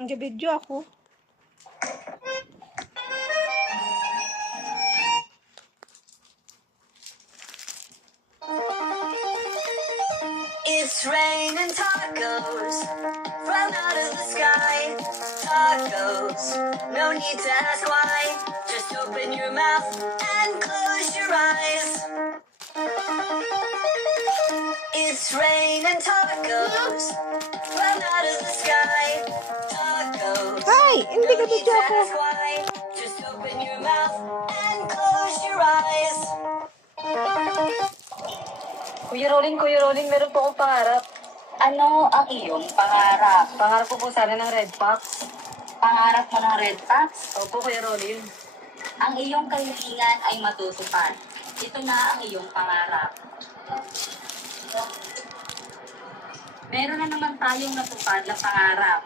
Nag-video ako. It's raining tacos from out of the sky. Tacos, no need to ask why. Just open your mouth and close your eyes. It's raining tacos from out of the sky. Tacos, Ay, hindi no ka need video to ako. ask why. Just open your mouth and close your eyes. Kuya Rolling, meron po akong pangarap. Ano ang iyong pangarap? Pangarap ko po sana ng Red Fox. Pangarap mo ng Red Fox? Opo, Kuya Rolling. Ang iyong kahilingan ay matutupad. Ito na ang iyong pangarap. Meron na naman tayong natupad na pangarap.